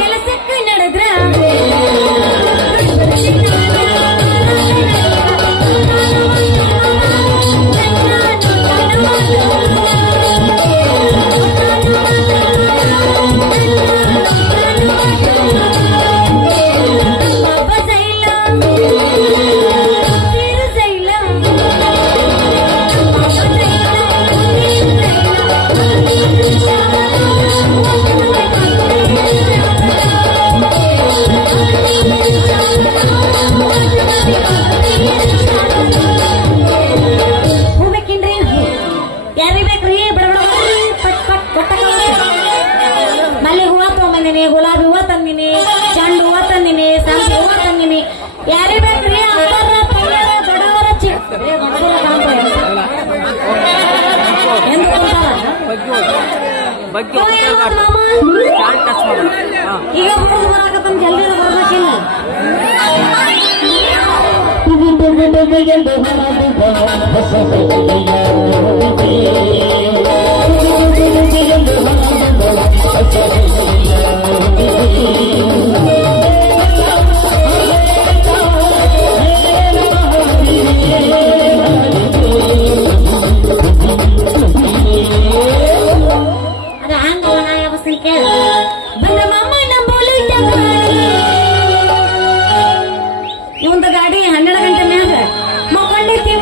ಕೆಲಸಕ್ಕೆ ನಡೆದ್ರ ಗುಲಾಬಿ ಹೂವ ತಂದಿನಿ, ಚೆಂಡು ಹೂವ ತಂದಿನಿ, ಸಂಪಿ ಹೂವ ತಂದಿನಿ. ಯಾರೇ ಬೇಕ್ರಿ ದೊಡ್ಡವರ ಈಗ ಬರಾಕತ್ತ ಜಲ್ದಿ ಬರ್ಬೇಕಿಲ್ಲ. ಅದ ಹಂಗ ಸಂಖ್ಯೆ ಬಂದ ಮಾಮ ನಂಬೋಲು ಇವಂದ ಗಾಡಿ 12 ಗಂಟೆ ಮ್ಯಾಗ ಮಕ್ಕೊಂಡೈತಿ.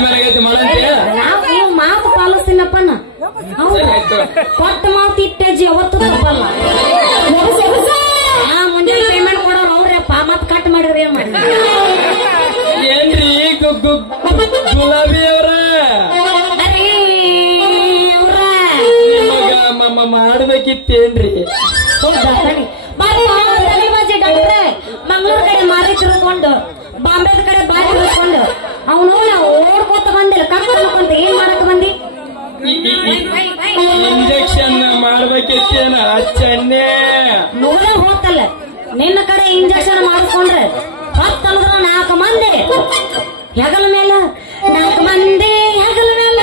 ಆಮೇಲೆ ಮಾಡಂತೆ ನೀವು ಮಾತು ಪಾಲಿಸ್ತೀನಪ್ಪನ ಕೊಟ್ಟ ಮಾತು ಇಟ್ಟಜ್ಜಿ ಯಾವತ್ತು ತಪ್ಪಲ್ಲ. ಮುಂಜಾನೆ ಪೇಮೆಂಟ್ ಕೊಡೋರು ಅವ್ರಪ್ಪ ಮತ್ ಕಟ್ ಮಾಡಿದ್ರೆ ಏನ್ ಮಾಡಿ ಏನ್ರಿ ಗುಲಾಬಿ ಅವ್ರ ಮಾಡ್ಬೇಕಿತ್ತೇನ್ರಿ? ಡಾಕ್ಟ್ರೆ ಮಂಗಳೂರು ಕಡೆ ಮಾರಿ ತಿರ್ಕೊಂಡು ಬಾಂಬೆದ ಕಡೆ ಬಾರಿ ತಿರ್ಕೊಂಡು ಅವನು ನಾವು ಓಡ್ಕೋತ ಬಂದಿಲ್ಲ ಕರ್ಕೊಂತ ಏನ್ ಮಾಡಕ್ ಬಂದಿ? ಇಂಜೆಕ್ಷನ್ ಮಾಡ್ಬೇಕಿತ್ತೇನ ಚೆನ್ನೆ ನೋಡೇ ಹೋಗ್ತಲ್ಲ ನಿನ್ನ ಕಡೆ ಇಂಜೆಕ್ಷನ್ ಮಾಡಿಸ್ಕೊಂಡ್ರೆ ಹತ್ತಂದ್ರ 4 ಮಂದಿ ಹೆಗಲ ಮೇಲೆ 4 ಮಂದಿ ಹೆಗಲ ಮೇಲೆ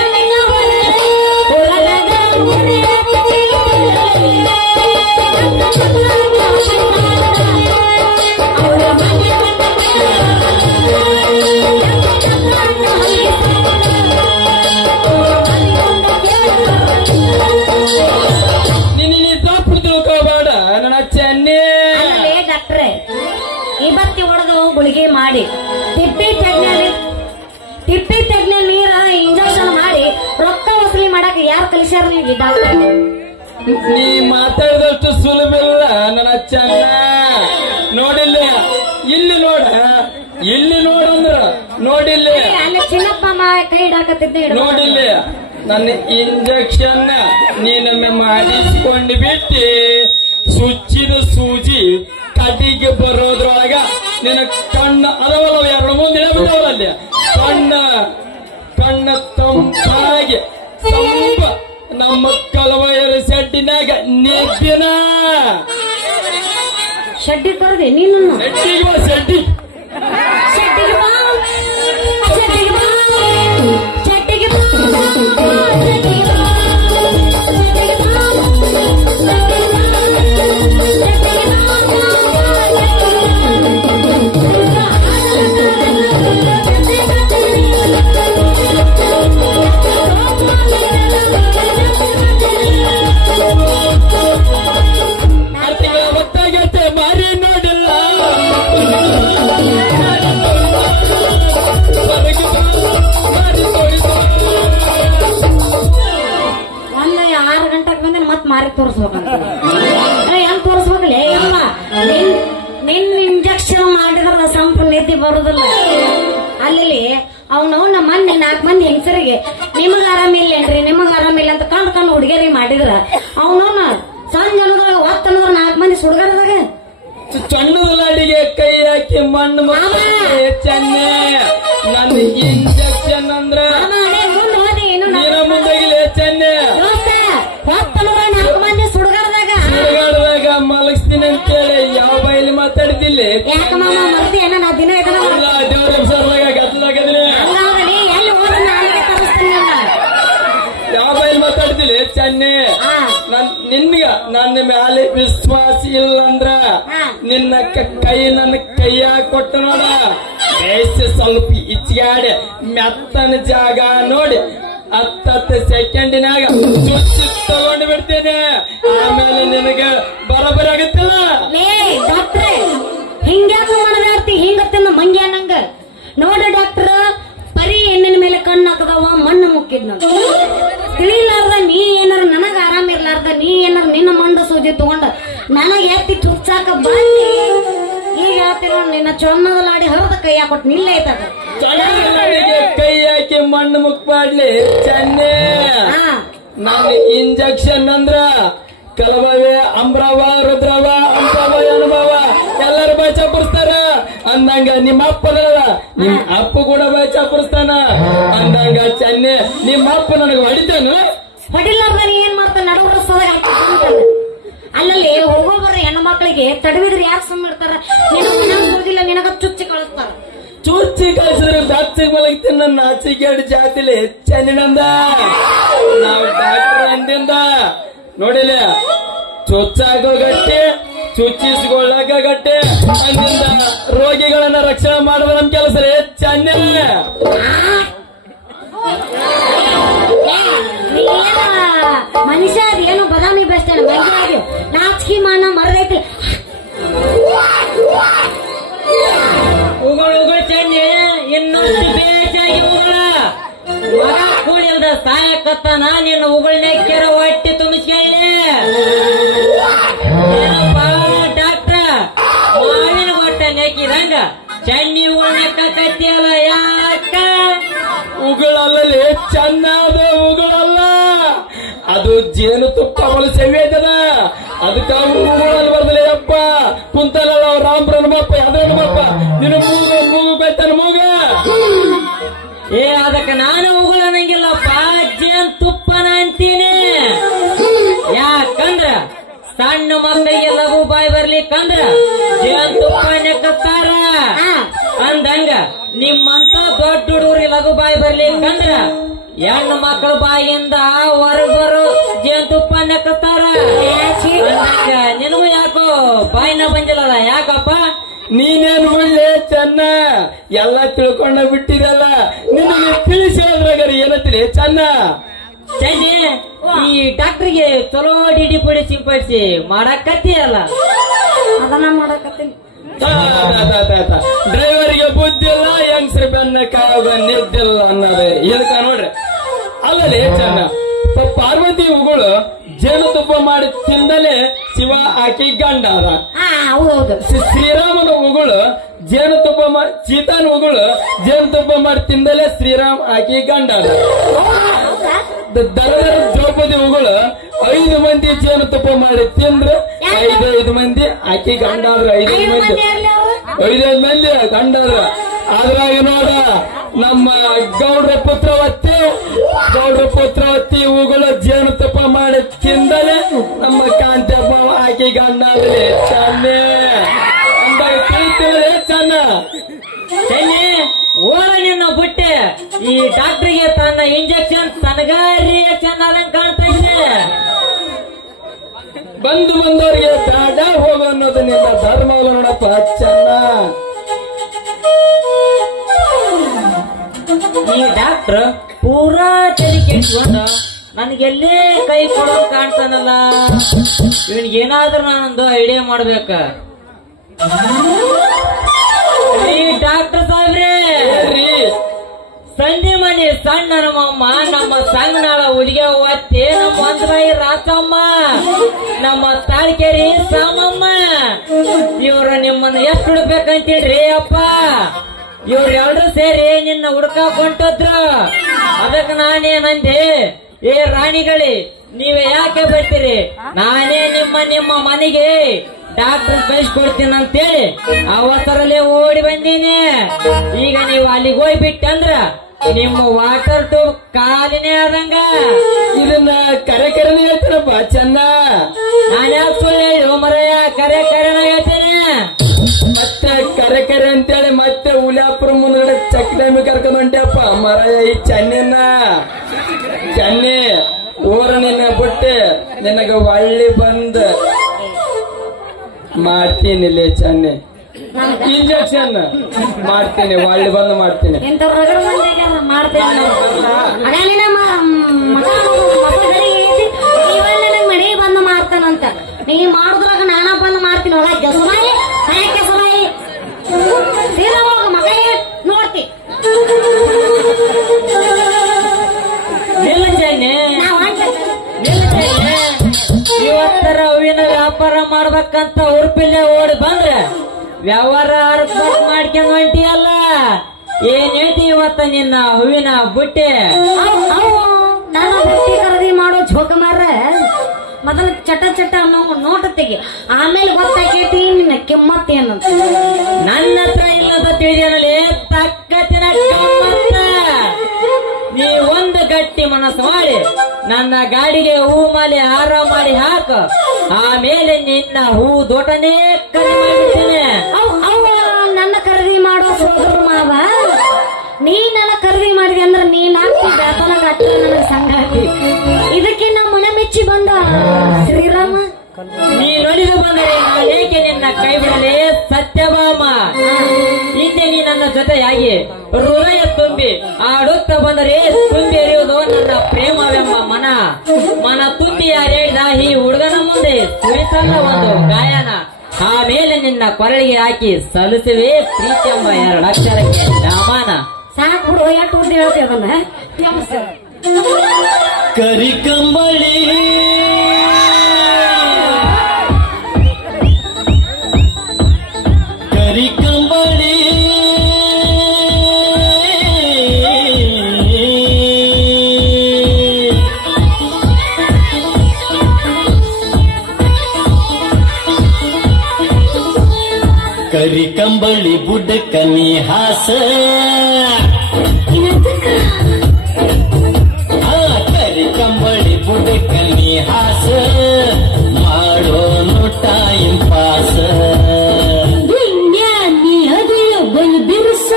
ಇವತ್ತಿ ಹೊಡೆದು ಗುಳಿಗೆ ಮಾಡಿ ತಿಪ್ಪಿ ತೆಗ್ನ ನೀರ ಇಂಜೆಕ್ಷನ್ ಮಾಡಿ ರೊಕ್ಕ ವಸೂಲಿ ಮಾಡಕ್ ಯಾರು ಕಲಿಸ್ಯಾರ ನೀವು? ನೀ ಮಾತಾಡಿದಷ್ಟು ಸುಲಭಿಲ್ಲ ನನ್ನ ಚೆನ್ನ. ನೋಡಿಲ್ಲ ಇಲ್ಲಿ ನೋಡಂದ್ರ ನೋಡಿಲ್ಲ ಅಲ್ಲಿ ಚಿನ್ನಪ್ಪ ಕೈ ಹಿಡಾಕತ್ತಿದ್ದೆ ನೋಡಿಲ್ಲ ನನ್ನ ಇಂಜೆಕ್ಷನ್ ನೀನೊಮ್ಮೆ ಮಾಡಿಸ್ಕೊಂಡು ಬಿಟ್ಟು ಸುಚ್ಚಿದ ಸೂಜಿ ಕಟಿಗೆ ಬರೋದ್ರೊಳಗ ನಿನ್ನ ಕಣ್ಣ ಅದವಲ್ಲ 2-3 ದಿನ ಬಿಟ್ಟವಲ್ಲ ಕಣ್ಣ ತಂಪಾಗಿ ನಮ್ಮ ಕಲವಯರ ಸೆಡ್ಡಿನಾಗ ನೆಬ್ಬಿನ ಶೆಡ್ಡಿ ಕರೆದೆ ನೀನು ಸೆಡ್ಡಿ ಮಾರಿ ತೋರಿಸ್ಬೇಕಂತ ಹೆಂಗ್ ತೋರಿಸ್ಬೇಕಲ್ಲ ಅಮ್ಮ ನಿನ್ ಇಂಜೆಕ್ಷನ್ ಮಾಡಿದ್ರ ಸಂಪ ನಿದ್ದೆ ಬರುದಿಲ್ಲ. ಅಲ್ಲಿ ಅವನವನ್ನ ಮೊನ್ನೆ 4 ಮಂದಿ ಹೆಂಗಸರಿಗೆ ನಿಮಗ ಆರಾಮಿಲ್ಲೇನ್ರಿ ನಿಮಗ ಆರಾಮಿಲ್ಲ ಅಂತ ಕಂಡು ಹುಡುಗಿಯರಿ ಮಾಡಿದ್ರ ಅವನವನ್ನ ಸಣ್ಣ ಜನದಾಗ ಹೊತ್ತನದ್ರ 4 ಮಂದಿ ಸುಡ್ಗಾರದಾಗ ಸಣ್ಣದ ಲಾಡಿಗೆ ಕೈ ಹಾಕಿ ಮಣ್ಣು ಚೆನ್ನೆ ನನ್ನ ಇಂಜೆಕ್ಷನ್ ಅಂದ್ರ ಮುಂದಾಗಿಲ್ಲ ಚೆನ್ನೆ ಸುಡುಗಾಡದಾಗ ಮಲಗಿಸ್ತೀನಿ ಅಂತೇಳಿ ಯಾವ ಬೈಲಿ ಮಾತಾಡ್ತಿಲ್ಲ ಯಾವ ಬೈಲಿ ಮಾತಾಡ್ತಿಲ್ಲ ಚೆನ್ನೆ. ನನ್ನ ಮ್ಯಾಲೆ ವಿಶ್ವಾಸ ಇಲ್ಲ ಅಂದ್ರ ನಿನ್ನ ನನ್ನ ಕೈಯಾಗ ಕೊಟ್ಟ ನೋಡ ಸ್ವಲ್ಪ ಇಚ್ಚಾಡಿ ಮೆತ್ತನ ಜಾಗ ನೋಡಿ 10 ಸೆಕೆಂಡಿನಾಗ ತಗೊಂಡು ಬಿಡ್ತೇನೆ. ಆಮೇಲೆ ನಿನಗ ಬರೋಬ್ಬರಿ ಆಗತ್ತಿಲ್ಲ. ಡಾಕ್ಟ್ರೆ ಹಿಂಗ್ಯಾಕ ಮಾಡದಾಡ್ತಿ ಹಿಂಗತ್ತನ್ನ ಮಂಗ್ಯ ನಂಗ ನೋಡ ಡಾಕ್ಟರ್ ಪರಿ ಹೆಣ್ಣಿನ ಮೇಲೆ ಕಣ್ಣು ಹಾಕದವ ಮಣ್ಣು ಮುಕ್ಕಿದ್ ತಿಳಿಲಾರ್ದ ನೀ ಏನಾರ ನನಗ ಆರಾಮಿರ್ಲಾರ್ದ ನೀ ಏನಾರ ನಿನ್ನ ಮಂಡ ಸೂಜಿ ತಗೊಂಡ ನನಗ ಎತ್ತಿ ಚುಚ್ಚಾಕ ಬಂದಿ ಈಗ ಹೇಳ್ತಿರೋ ನಿನ್ನ ಚೊನ್ನದ ಲಾಡಿ ಹರಿದ ಕೈ ಹಾಕೊಟ್ ನಿಲ್ಲ ಐತದ ಕೈ ಹಾಕಿ ಮಣ್ಣು ಮುಕ್ಬಾಡ್ಲಿ ಚೆನ್ನೆ. ನನ್ನ ಇಂಜೆಕ್ಷನ್ ಅಂದ್ರ ಕಲಬವೆ ಅಂಬ್ರವ ರುದ್ರವ ಅಂಬವ ಅನುಭವ ಎಲ್ಲರೂ ಬಚಾಪುರಿಸ್ತಾರ ಅಂದಂಗ ನಿಮ್ಮ ಅಪ್ಪದಲ್ಲ ನಿಮ್ ಅಪ್ಪ ಕೂಡ ಬಚಾಪುರಿಸ್ತಾನ ಅಂದಂಗ ಚೆನ್ನೆ ನಿಮ್ಮ ಅಪ್ಪ ನನಗೆ ಹೊಡಿತಾನು ಹೊಡಿಲಾರ್ದ ಏನ್ ಮಾಡ್ತಾನ ನಡು ರಸ್ತಾದಾಗ ಅಲ್ಲಲ್ಲಿ ಹೋಗೋಬರ ಹೆಣ್ಣು ಮಕ್ಕಳಿಗೆ ತಡವಿದ್ರೆ ಯಾರು ಸುಮ್ಮನೆ ಇರ್ತಾರ ನಿನಗೋದಿಲ್ಲ ನಿನಗ ಚುಚ್ಚಿ ಕಳಿಸ್ತಾರ. ಚುಚ್ಚಿ ಕಳಿಸಿದ್ರೆ ಬೆಚ್ಚಗೆ ಮಲಗ್ತೀನಿ ನನ್ನ ಆಚಿಗೇಡು ಜಾತಿಲಿ ಚೆನ್ನಿನಂದ ನಾವು ಡಾಕ್ಟರ್ ಅಂದಿಂದ ನೋಡಿಲ್ಲ ಚುಚ್ಚಾಗೋ ಗಟ್ಟಿ ಚುಚ್ಚಿಸ್ಕೊಳ್ಳಾಕ ಗಟ್ಟಿ ಅಂದಿಂದ ರೋಗಿಗಳನ್ನ ರಕ್ಷಣೆ ಮಾಡುವ ನಮ್ ಕೆಲಸ ರೀ ಚೆನ್ನೆ. ಮನುಷ್ಯ ಏನು ಬದಾಮಿ ಬೆಸ್ತಾನೆ ಮಂಜಾಗಿ ನಾಚಿಕೆ ಮಾನ ಮರದೈತಿ ಉಗುಳು ಚೆನ್ನೆ ಇನ್ನೊಂದು ಬೇಜಾಗಿ ಉಗುಳ ಸಾಯಕತ್ತಾನ ನಿನ್ನ ಉಗುಳ್ನೆಕ್ಕೆರ ಹೊಟ್ಟೆ ತುಂಬಿಸ್ಕೊಳ್ಳಿ. ಏನಪ್ಪ ಡಾಕ್ಟ್ರ ಮಾವಿನ ಹೊಟ್ಟೆ ನೆಕ್ಕಿದಂಗ ಚನ್ನಿ ಉಗುಳ್ನೆಕ್ಕತ್ತಿಯಲ್ಲ ಯಾಕ? ಉಗುಳಲ್ಲೇ ಚೆನ್ನಾದ ಉಗುಳಲ್ಲ, ಅದು ಜೇನುತುಪ್ಪ ಸೇವೆ ಐತದ, ಅದಕ್ಕ ಉಗುಳಲ್ಲಿ ಬರ್ದಲೆ ಅಪ್ಪ ಕುಂತಲ್ಲ ರಾಮ್ರ ನಮ್ಮಪ್ಪ ಯಾವ್ದು ನಮ್ಮಪ್ಪ ನಿನ್ನ ಮೂಗು ಬೆತ್ತನ ಮೂಗ. ಏ ಅದಕ್ಕ ನಾನು ಉಗುಳನಂಗಿಲ್ಲಪ್ಪ, ಜೇನುತುಪ್ಪನ ಅಂತೀನಿ. ಯಾಕಂದ್ರ ಸಣ್ಣ ಮಕ್ಕಳಿಗೆ ಲಘು ಬಾಯಿ ಬರ್ಲಿಕ್ಕಂದ್ರ ಜೇನುತುಪ್ಪ ನೆಕ್ಕತ್ತಾರ ಅಂದಂಗ ನಿಮ್ಮಂತ ದೊಡ್ಡ ಹುಡುಗರಿಗೆ ಲಘು ಬಾಯಿ ಬರ್ಲಿಕ್ಕಂದ್ರ ಹೆಣ್ಣು ಮಕ್ಕಳ ಬಾಯಿಯಿಂದ ಹೊರಗ್ ಬರೋ ಜೇನುತುಪ್ಪ ನೆಕ್ಕತ್ತಾರ. ನಿನಗೂ ಯಾಕೋ ಬಾಯಿನ ಬಂದಿಲ್ಲಲ್ಲ, ಯಾಕಪ್ಪ? ನೀನೇನು ಒಳ್ಳೆ ಚೆನ್ನ ಎಲ್ಲ ತಿಳ್ಕೊಂಡ ಬಿಟ್ಟಿದಲ್ಲ, ನಿನಗೆ ತಿಳಿಸಿ ಹೋದ್ರಾಗ ಏನತ್ತೀರಿ ಚೆನ್ನ. ಚೆನ್ನಿ ಈ ಡಾಕ್ಟರ್ಗೆ ಚಲೋ ಡಿಡಿ ಪುಡಿ ಸಿಂಪಡಿಸಿ ಮಾಡಕತ್ತೀಯಲ್ಲ, ಅದನ್ನ ಮಾಡಕತ್ತೀನಿ. ಡ್ರೈವರ್ಗೆ ಬುದ್ಧಿ ಇಲ್ಲ, ಹೆಂಗ್ಸ್ರ ಬೆನ್ನ ಕಾಗ ನಿದ್ದಿಲ್ಲ ಅನ್ನೋದು ಇದಕ್ಕ ನೋಡ್ರಿ. ಅಲ್ಲಲ್ಲಿ ಚೆನ್ನ ಪಾರ್ವತಿ ಉಗುಳು ಜೇನುತುಪ್ಪ ಮಾಡಿ ತಿಂದಲೇ ಶಿವ ಆಕಿ ಗಂಡ ಅದ. ಹೌದು. ಶ್ರೀರಾಮನ ಉಗುಳು ಜೇನುತುಪ್ಪ ಮಾಡಿ ಸೀತಾನ ಉಗುಳು ಜೇನುತುಪ್ಪ ಮಾಡಿ ತಿಂದಲೇ ಶ್ರೀರಾಮ್ ಆಕಿ ಗಂಡ ಅದ. ದರದ ದ್ರೌಪದಿ ಉಗುಳು 5 ಮಂದಿ ಜೇನುತುಪ್ಪ ಮಾಡಿ ತಿಂದ್ರೆ 5 ಮಂದಿ ಆಕಿ ಗಂಡ ಆದ್ರ 5 ಮಂದಿ ಗಂಡ ಆದ್ರ. ಅದ್ರಾಗ ನೋಡ ನಮ್ಮ ಗೌಡ್ರ ಪುತ್ರವತ್ತಿ ಉಗುಳು ಜೇನುತುಪ್ಪ ಮಾಡಿ ತಿಂದಲೇ ನಮ್ಮ ಕಾಂತಪ್ಪ ಆಕಿ ಗಂಡ ಆದ್ರೆ ಚೆನ್ನೆ ಅಂದಾಗ ತಿಳಿತೀವಿ ಚೆನ್ನ. ಚೆನ್ನಿ ಓಡ ನಿನ್ನ ಬುಟ್ಟೆ ಈ ಡಾಕ್ಟರ್ಗೆ ತನ್ನ ಇಂಜೆಕ್ಷನ್ ತನಗಾರಿ ಚೆನ್ನಾದಂಗ್ ಕಾಣ್ತಾ ಇದೆ. ಬಂದವರಿಗೆ ಬೇಡ ಹೋಗು ಅನ್ನೋದು ನಿನ್ನ ಧರ್ಮ ನೋಡಪ್ಪ ಚೆನ್ನ. ಈ ಡಾಕ್ಟರ್ ಪೂರಾ ತಲೆ ಕೆಟ್ಕೊಂಡು ನನ್ಗೆಲ್ಲೇ ಕೈ ಕೊಡೋ ಕಾಣ್ತಾನಲ್ಲ, ಇವನ್ಗೇನಾದ್ರೂ ನಾನೊಂದು ಐಡಿಯಾ ಮಾಡ್ಬೇಕ. ಈ ಡಾಕ್ಟರ್ ಸಾಹೇಬ್ರೆ, ಸಂಜೆ ಮನೆ ಸಣ್ಣ ನಮ್ಮಮ್ಮ ನಮ್ಮ ಸಂಗನಾಳ ಹುಡುಗಿ ಒತ್ತಿ ನಮ್ಮ ಒಂದ್ರಾಯಿ ರಾತಮ್ಮ ನಮ್ಮ ತಾಳ್ಕೇರಿ ಸಾಮಮ್ಮ ಇವ್ರು ನಿಮ್ಮನ್ನ ಎಷ್ಟು ಹುಡ್ಬೇಕಂತೀಡ್ರಿ ಅಪ್ಪ. ಇವ್ರೆಲ್ರು ಸೇರಿ ನಿನ್ನ ಹುಡ್ಕಾಕ್ ಹೊಂಟದ್ರು. ಅದಕ್ಕೆ ನಾನೇನಂದೆ, ಏ ರಾಣಿಗಳೇ ನೀವೇ ಯಾಕೆ ಬರ್ತೀರಿ, ನಾನೇ ನಿಮ್ಮ ಮನೆಗೆ ಡಾಕ್ಟರ್ ಕಳಿಸ್ಕೊಡ್ತೀನಿ ಅಂತೇಳಿ ಅವಸರಲ್ಲೇ ಓಡಿ ಬಂದೀನಿ. ಈಗ ನೀವು ಅಲ್ಲಿಗೆ ಹೋಗ್ಬಿಟ್ಟಂದ್ರ ನಿಮ್ಮ ವಾಟರ್ ಟ್ಯೂಬ್ ಕಾಲಿನೇ ಆದಂಗ. ಇದನ್ನ ಕರೆ ಕರೆನೇ ಹೇಳ್ತೀನಪ್ಪ ಚೆನ್ನ. ನಾನ್ಯಾಕ ಸುಳ್ಳು ಹೇಳಿ ಮರಯ್ಯ, ಕರೆನ ಹೇಳ್ತೇನೆ. ಮತ್ತೆ ಕರೆ ಅಂತೇಳಿ ಮತ್ತೆ ಉಲ್ಯಾಪುರ ಮುಂದ್ಗಡೆ ಚಕ್ರಮಿ ಕರ್ಕೊಂಡು ಹೊಂಟಪ್ಪ ಮರಯ್ಯ ಈ ಚೆನ್ನಿ ಊರ ನಿನ್ನ ಬಿಟ್ಟೆ ನಿನಗ ಒಳ್ಳಿ ಬಂದ್ ಮಾಡ್ತೀನಿ ಚೆನ್ನಿ. ಇಂಜೆಕ್ಷನ್ ಮಾಡ್ತೀನಿ, ಒಳ್ಳೆ ಬಂದು ಮಾಡ್ತೀನಿ. ಮನೆ ಬಂದು ಮಾಡ್ತಾನಂತ ನೀ ಮಾಡಿದ್ರಾಗ ನಾನಾ ಬಂದು ಮಾಡ್ತೀನಿ. ಮಗ ನೋಡ್ತಿ ಇವತ್ತರ ಹೂವಿನ ವ್ಯಾಪಾರ ಮಾಡ್ಬೇಕಂತ ಉರ್ಪಿಲ್ಲೇ ಓಡಿ ಬಂದ್ರೆ ವ್ಯವಹಾರ ಮಾಡ್ಕೊಂಡ್ ಹೊಂಟಿಯಲ್ಲ, ಏನ್ ಹೇಳ್ತಿ ಇವತ್ತ ನಿನ್ನ ಹೂವಿನ ಬುಟ್ಟೆ? ನನ್ನ ಬುಟ್ಟಿ ಖರೀದಿ ಮಾಡೋ ಜೋಕ ಮಾರ ಮೊದಲು ಚಟ ಅನ್ನೋ ನೋಟ ತೆಗಿ, ಆಮೇಲೆ ಗೊತ್ತಾಕೈತಿ ನಿನ್ನ ಕಿಮ್ಮತ್ ಏನಂತ. ನನ್ನ ಹತ್ರ ಇಲ್ಲದ ತಿಳಿಯನಲ್ಲಿ ತಕ್ಕತಿನ ಕಿಮ್ಮತ್ತ. ನೀ ಒಂದು ಗಟ್ಟಿ ಮನಸ್ಸು ಮಾಡಿ ನನ್ನ ಗಾಡಿಗೆ ಹೂ ಮಾಲೆ ಹಾರ ಮಾಡಿ ಹಾಕ, ಆಮೇಲೆ ನಿನ್ನ ಹೂ ದೊಡ್ಡನೇ ಖರೀದಿ ಮಾಡಿಬಿಡ್ತೇನೆ. ನನ್ನ ಖರೀದಿ ಮಾಡೋ ಸೋದರ ಮಾವ, ನೀ ನನ್ನ ಖರೀದಿ ಮಾಡಿದೆ ಅಂದ್ರೆ ನೀನ್ ಹಾಕ್ತಿ ಬೇತನಂಗ ಹತ್ತಿರ ನನಗೆ ಸಂಗಾತಿ. ಇದಕ್ಕೆ ನಮ್ಮ ಮನೆ ಮೆಚ್ಚಿ ಬಂದ ಶ್ರೀರಾಮ. ನೀ ನೋಡಿದು ಬಂದರೆ ನಾನೇಕೆ ನಿನ್ನ ಕೈ ಬಿಡಲೇ ಸತ್ಯಭಾಮ. ಹಿಂದೆ ನೀ ನನ್ನ ಜೊತೆಯಾಗಿ ಹೃದಯ ತುಂಬಿ ಆಡುತ್ತಾ ಬಂದರೆ ತುಂಬಿ ಎರೆಯುವುದು ನನ್ನ ಪ್ರೇಮವೆಂಬ ಮನ ತುಂಬಿ ಯಾರೇಳಿದ ಈ ಹುಡುಗನ ಮುಂದೆ ಸುರಿಸಲ್ಲ ಒಂದು ಗಾಯನ. ಆಮೇಲೆ ನಿನ್ನ ಕೊರಳಿಗೆ ಹಾಕಿ ಸಲ್ಲಿಸುವೆ ಪ್ರೀತಿ ಎಂಬ 2 ಅಕ್ಷರಕ್ಕೆ ದಾಮಾನ. ಸಾಕು ಯಾಕೆ ಉರ್ದು ಹೇಳ್ತೀವಿ ಅದನ್ನ. ಕರಿ ಕಂಬಳಿ ಕರಿ ಕಂಬಳಿ ಕರಿ ಕಂಬಳಿ ಬುಡ್ಡಕ್ಕ ನೀ ಹಾಸ ಕರಿ ಕಂಬಳಿ ಬುಡ್ಡಕ್ಕ ನೀ ಹಾಸ ಮಾಡೋನು ಟೈಮ್ ಪಾಸ ನೀ ಅದೆಯ ಬಲ್ ಬಿರುಸ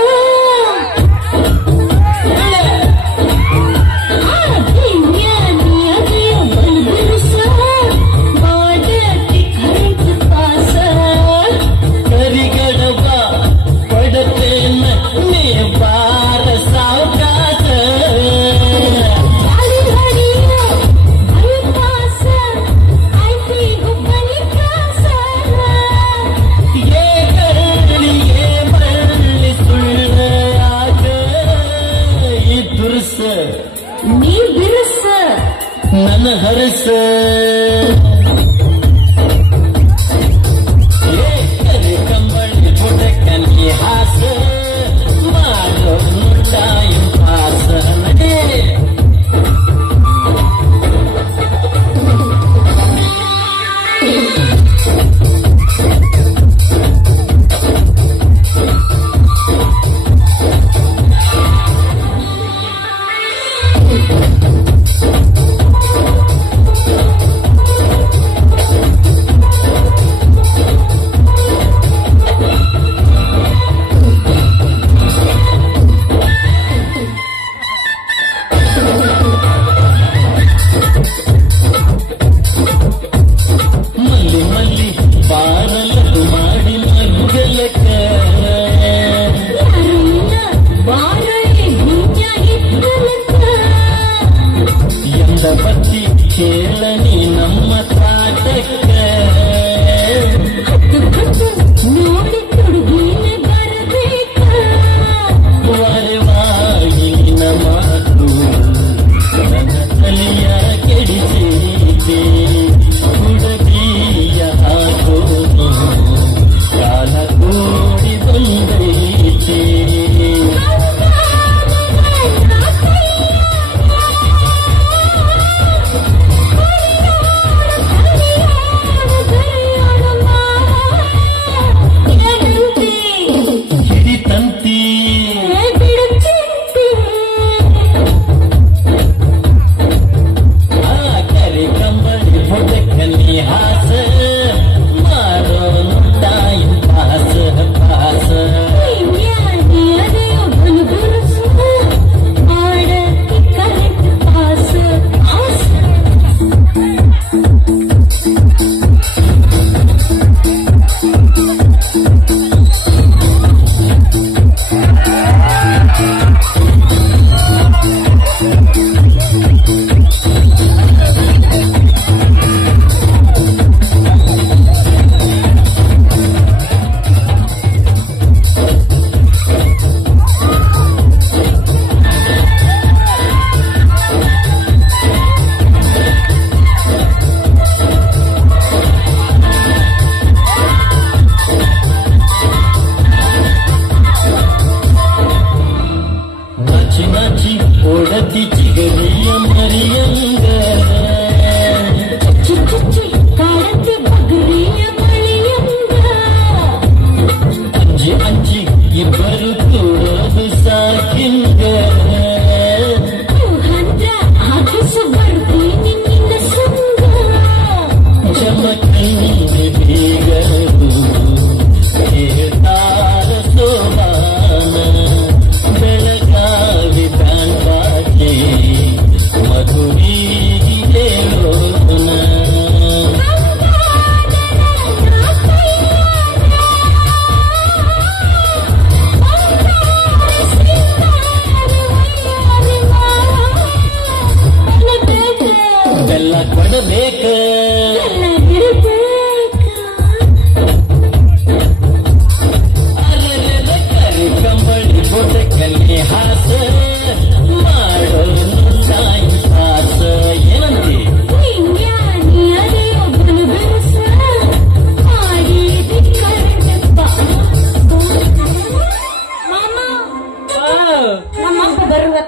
ನೀ ಬಿರುಸ ನನ್ನ ಹರಸ ಕರಿ ಕಂಬಳಿ ಬುಡಕ್ಕ ನೀ ಹಾಸ ಮಾಡೋ ಟೈಮ್ ಪಾಸ ನಡೆ ಬತ್ತಿ ಕೇಳನಿ ನಮ್ಮ ತಾಟಕ್ಕ ನೋಡಿ ತುಡುಗಿನ ಬರಬೇಕ ವರವಾಗಿನ ಮಾತು ನನ್ನ ತಲೆಯ ಕೆಡಿಸೈತೆ ಹುಡುಗಿಯ ಹಾಕೋನು ಕಾಲ ಕೂಡಿ ಬಂದೈತೆ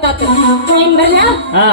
ಗೊತ್ತಾತು. ಏನ್ ಬರ್ಲ ಹಾ